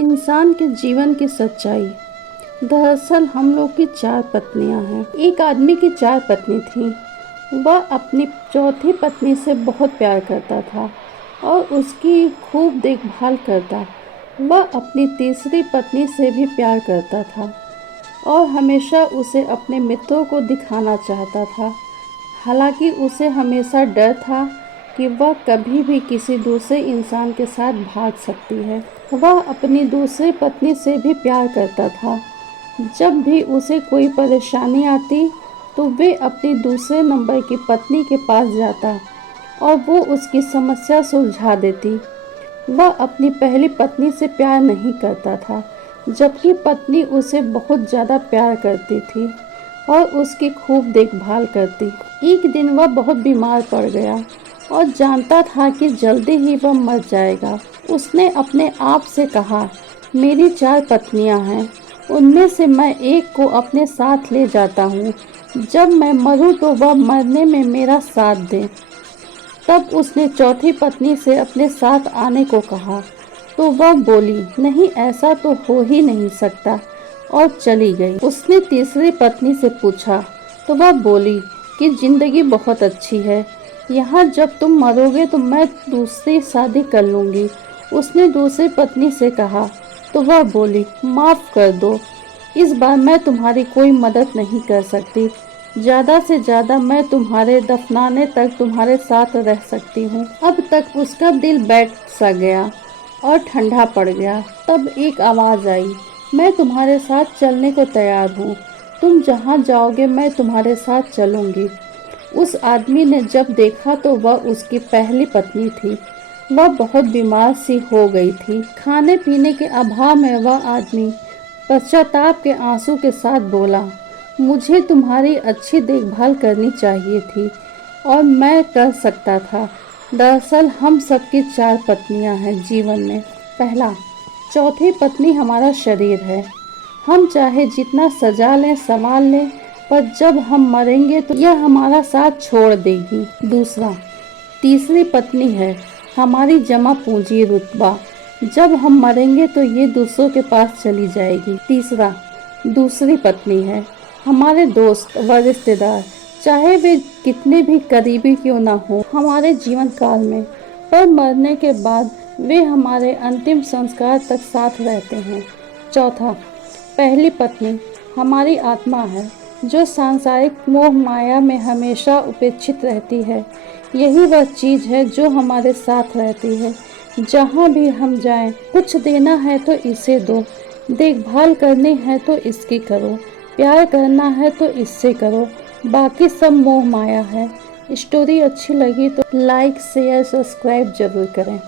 इंसान के जीवन की सच्चाई। दरअसल हम लोग की 4 पत्नियां हैं। एक आदमी की 4 पत्नी थी। वह अपनी चौथी पत्नी से बहुत प्यार करता था और उसकी खूब देखभाल करता। वह अपनी तीसरी पत्नी से भी प्यार करता था और हमेशा उसे अपने मित्रों को दिखाना चाहता था। हालांकि उसे हमेशा डर था कि वह कभी भी किसी दूसरे इंसान के साथ भाग सकती है। वह अपनी दूसरी पत्नी से भी प्यार करता था। जब भी उसे कोई परेशानी आती तो वे अपनी दूसरे नंबर की पत्नी के पास जाता और वो उसकी समस्या सुलझा देती। वह अपनी पहली पत्नी से प्यार नहीं करता था, जबकि पत्नी उसे बहुत ज़्यादा प्यार करती थी और उसकी खूब देखभाल करती। एक दिन वह बहुत बीमार पड़ गया और जानता था कि जल्दी ही वह मर जाएगा। उसने अपने आप से कहा, मेरी 4 पत्नियां हैं, उनमें से मैं एक को अपने साथ ले जाता हूँ। जब मैं मरूँ तो वह मरने में मेरा साथ दे। तब उसने चौथी पत्नी से अपने साथ आने को कहा तो वह बोली, नहीं ऐसा तो हो ही नहीं सकता, और चली गई। उसने तीसरी पत्नी से पूछा तो वह बोली कि जिंदगी बहुत अच्छी है, यहाँ जब तुम मरोगे तो मैं दूसरी शादी कर लूँगी। उसने दूसरी पत्नी से कहा तो वह बोली, माफ़ कर दो, इस बार मैं तुम्हारी कोई मदद नहीं कर सकती। ज़्यादा से ज़्यादा मैं तुम्हारे दफनाने तक तुम्हारे साथ रह सकती हूँ। अब तक उसका दिल बैठ सा गया और ठंडा पड़ गया। तब एक आवाज़ आई, मैं तुम्हारे साथ चलने को तैयार हूँ, तुम जहाँ जाओगे मैं तुम्हारे साथ चलूँगी। उस आदमी ने जब देखा तो वह उसकी पहली पत्नी थी। वह बहुत बीमार सी हो गई थी। खाने पीने के अभाव में वह आदमी पश्चाताप के आंसू के साथ बोला, मुझे तुम्हारी अच्छी देखभाल करनी चाहिए थी और मैं कर सकता था। दरअसल हम सबकी 4 पत्नियां हैं जीवन में। पहला, चौथी पत्नी हमारा शरीर है। हम चाहे जितना सजा लें संभाल लें, पर जब हम मरेंगे तो यह हमारा साथ छोड़ देगी। दूसरा, तीसरी पत्नी है हमारी जमा पूंजी रुतबा। जब हम मरेंगे तो ये दूसरों के पास चली जाएगी। तीसरा, दूसरी पत्नी है हमारे दोस्त व रिश्तेदार, चाहे वे कितने भी करीबी क्यों ना हो हमारे जीवन काल में, पर मरने के बाद वे हमारे अंतिम संस्कार तक साथ रहते हैं। चौथा, पहली पत्नी हमारी आत्मा है, जो सांसारिक मोह माया में हमेशा उपेक्षित रहती है। यही वह चीज़ है जो हमारे साथ रहती है। जहाँ भी हम जाएं, कुछ देना है तो इसे दो, देखभाल करनी है तो इसकी करो, प्यार करना है तो इससे करो, बाकी सब मोह माया है। स्टोरी अच्छी लगी तो लाइक शेयर सब्सक्राइब जरूर करें।